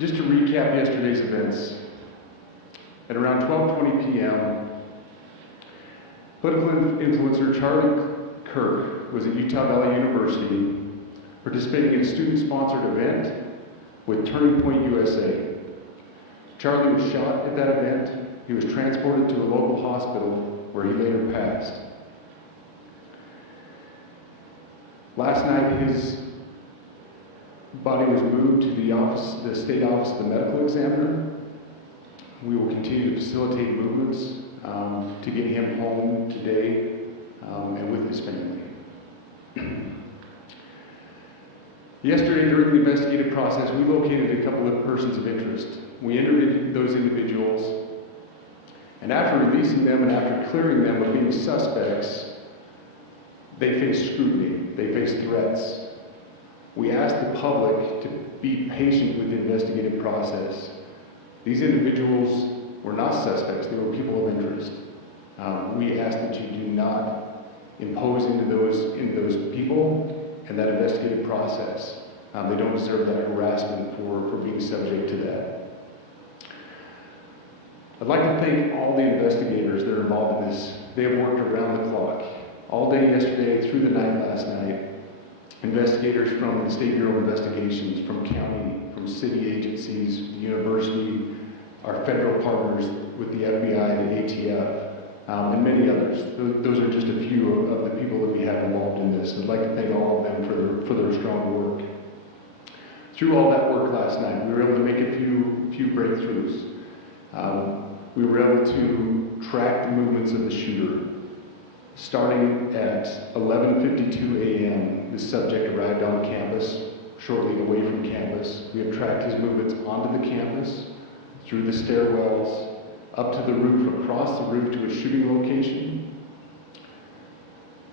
Just to recap yesterday's events, at around 12:20 p.m., political influencer Charlie Kirk was at Utah Valley University participating in a student-sponsored event with Turning Point USA. Charlie was shot at that event. He was transported to a local hospital where he later passed. Last night, his body was moved to the state office of the medical examiner. We will continue to facilitate movements to get him home today and with his family. Yesterday, during the investigative process, we located a couple of persons of interest. We interviewed those individuals, and after releasing them and after clearing them of being suspects, they faced scrutiny, they faced threats. We asked the public to be patient with the investigative process. These individuals were not suspects, they were people of interest. We ask that you do not impose into those people and that investigative process. They don't deserve that harassment for being subject to that. I'd like to thank all the investigators that are involved in this. They have worked around the clock, all day yesterday, through the night last night. Investigators from the State Bureau of Investigations, from county, from city agencies, the university, our federal partners with the FBI, the ATF, and many others. Those are just a few of the people that we have involved in this. I'd like to thank all of them for their strong work. Through all that work last night, we were able to make a few breakthroughs. We were able to track the movements of the shooter. Starting at 11:52 a.m., the subject arrived on campus, shortly away from campus. We have tracked his movements onto the campus, through the stairwells, up to the roof, across the roof to a shooting location.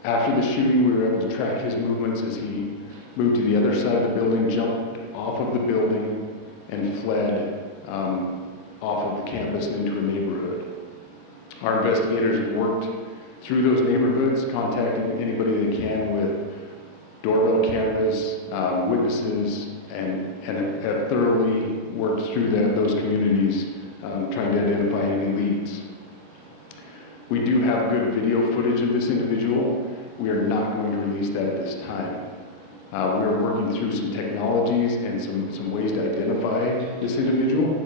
After the shooting, we were able to track his movements as he moved to the other side of the building, jumped off of the building, and fled off of the campus into a neighborhood. Our investigators have worked through those neighborhoods, contacting anybody they can with doorbell cameras, witnesses, and have thoroughly worked through those communities, trying to identify any leads. We do have good video footage of this individual. We are not going to release that at this time. We are working through some technologies and some ways to identify this individual.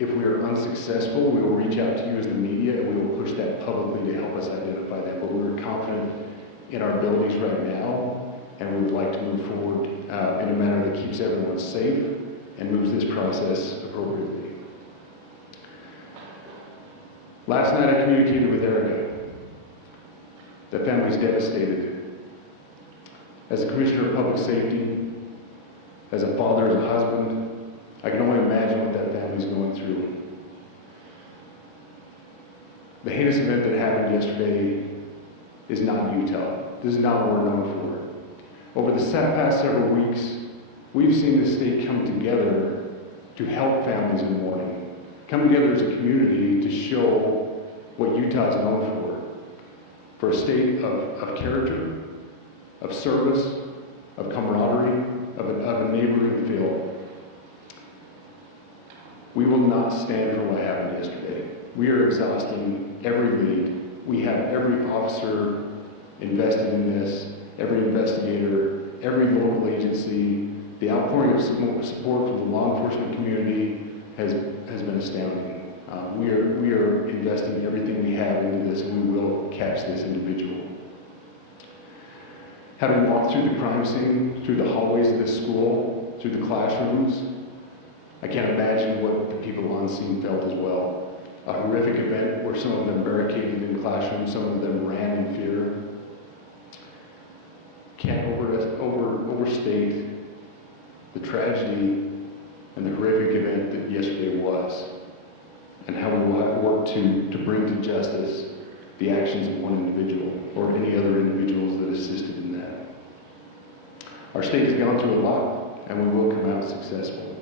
If we are unsuccessful, we will reach out to you as the media and we will push that publicly to help us identify that. But we are confident in our abilities right now, and we would like to move forward in a manner that keeps everyone safe and moves this process appropriately. Last night I communicated with Erica. The family's devastated. As a commissioner of public safety, as a father, as a husband, I can only imagine what that family's going through. The heinous event that happened yesterday is not Utah. This is not what we're known for. Over the past several weeks, we've seen the state come together to help families in mourning, come together as a community to show what Utah is known for a state of character, of service, of camaraderie, of a neighboring feel. We will not stand for what happened yesterday. We are exhausting every lead. We have every officer invested in this, every investigator, every local agency. The outpouring of support from the law enforcement community has been astounding. We are investing everything we have into this, and we will catch this individual. Having walked through the crime scene, through the hallways of this school, through the classrooms, I can't imagine what the people on scene felt as well. A horrific event where some of them barricaded in classrooms, some of them ran in fear. Can't overstate the tragedy and the horrific event that yesterday was, and how we will work to bring to justice the actions of one individual or any other individuals that assisted in that. Our state has gone through a lot, and we will come out successful.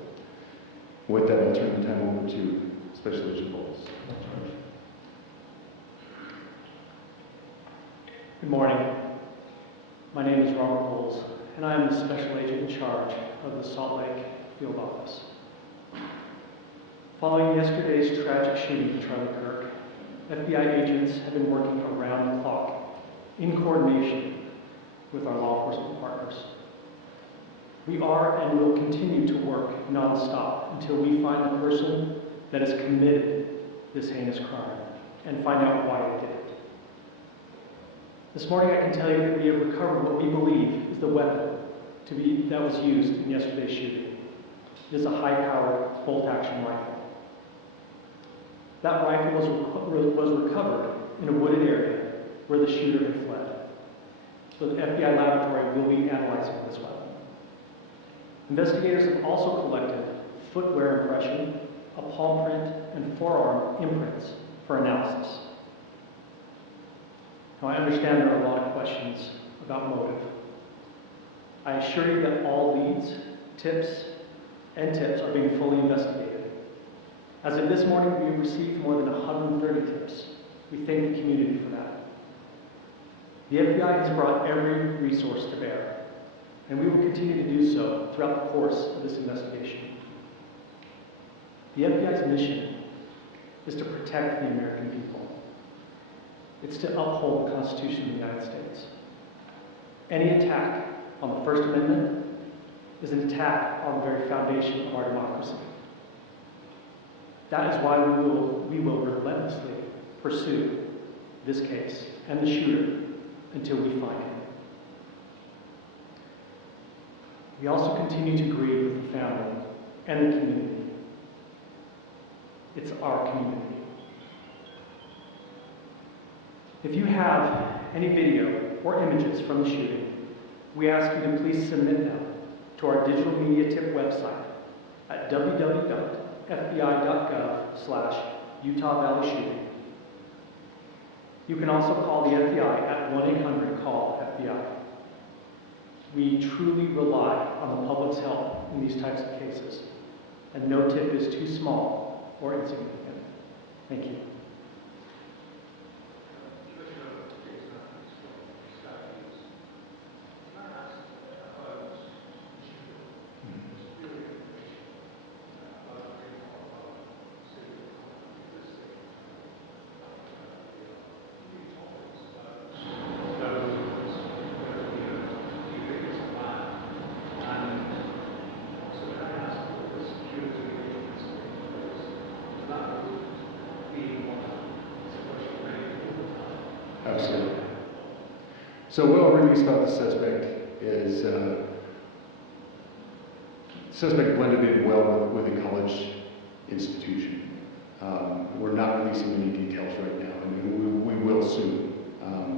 With that, I'll turn the time over to Special Agent Bowles. Good morning. My name is Robert Bowles, and I am the Special Agent in charge of the Salt Lake Field Office. Following yesterday's tragic shooting at Charlie Kirk, FBI agents have been working around the clock in coordination with our law enforcement partners. We are and will continue to work nonstop until we find the person that has committed this heinous crime and find out why it did it. This morning I can tell you that we have recovered what we believe is the weapon that was used in yesterday's shooting. It is a high-powered bolt-action rifle. That rifle was recovered in a wooded area where the shooter had fled. So the FBI laboratory will be analyzing this weapon. Investigators have also collected footwear impression, a palm print, and forearm imprints for analysis. Now, I understand there are a lot of questions about motive. I assure you that all leads, tips are being fully investigated. As of this morning, we have received more than 130 tips. We thank the community for that. The FBI has brought every resource to bear, and we will continue to do so throughout the course of this investigation. The FBI's mission is to protect the American people. It's to uphold the Constitution of the United States. Any attack on the First Amendment is an attack on the very foundation of our democracy. That is why we will relentlessly pursue this case and the shooter until we find him. We also continue to grieve with the family and the community. It's our community. If you have any video or images from the shooting, we ask you to please submit them to our digital media tip website at www.fbi.gov/Utah Valley Shooting. You can also call the FBI at 1-800-CALL-FBI. We truly rely on the public's help in these types of cases, and no tip is too small or insignificant. Thank you. Absolutely. So what I'll release about the suspect is suspect blended in well with a college institution. We're not releasing any details right now, and we will soon,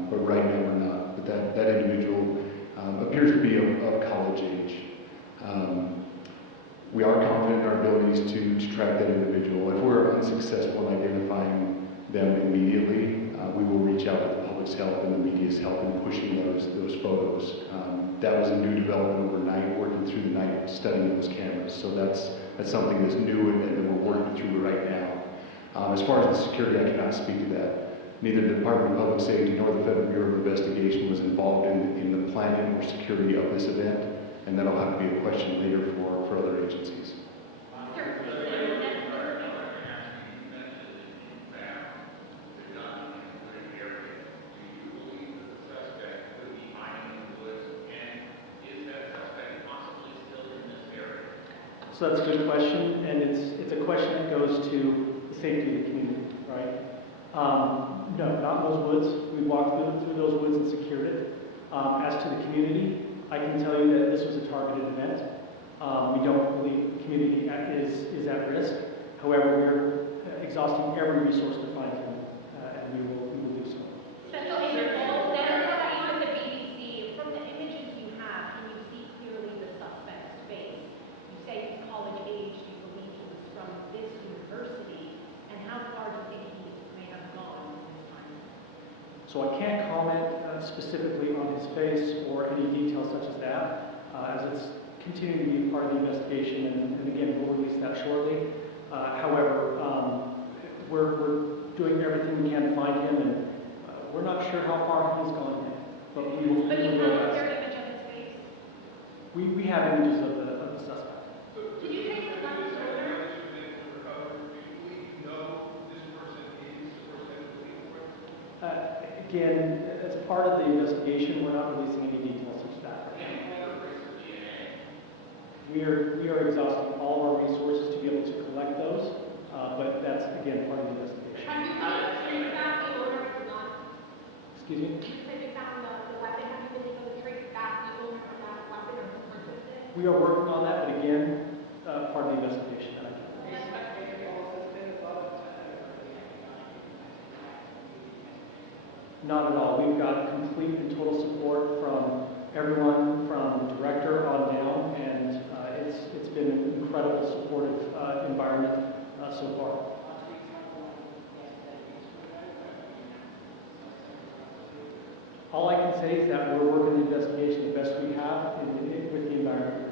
but right now we're not. But that individual appears to be of college age. We are confident in our abilities to track that individual. If we're unsuccessful in identifying them immediately, we will reach out with the public's help and the media's help in pushing those photos. That was a new development overnight, working through the night, studying those cameras. So that's something that's new and that we're working through right now. As far as the security, I cannot speak to that. Neither the Department of Public Safety nor the Federal Bureau of Investigation was involved in the planning or security of this event, and that'll have to be a question later for other agencies. So that's a good question, and it's a question that goes to the safety of the community, right? No, not those woods. We walked through those woods and secured it. As to the community, I can tell you that this was a targeted event. We don't believe the community is at risk. However, we're exhausting every resource to find him, and we will do so. Special agent Paul, then with the BBC, from the images you have, can you see clearly the suspect's face? You say he's college age. Do you believe he was from this university? And how far do you think he may have gone in his time? So I can't comment specifically on his face or any details such as that, as it's continuing to be part of the investigation, and again, we'll release that shortly. However, we're doing everything we can to find him, and we're not sure how far he's gone yet. But we will. But you have a clear image of his face? We have images of the suspect. Did you take the left shoulder? Again, as part of the investigation, we're not releasing any details of that. We are exhausting all of our resources to be able to collect those, but that's, again, part of the investigation. Have you traced back the owner of the gun? Excuse me? You said you found the weapon. Have you been able to trace back the owner of that weapon or who purchased it? We are working on that, but again, part of the investigation that I do. Not at all. We've got complete and total support from everyone from the director on down, and it's been an incredible supportive environment so far. All I can say is that we're working the investigation the best we have with the environment.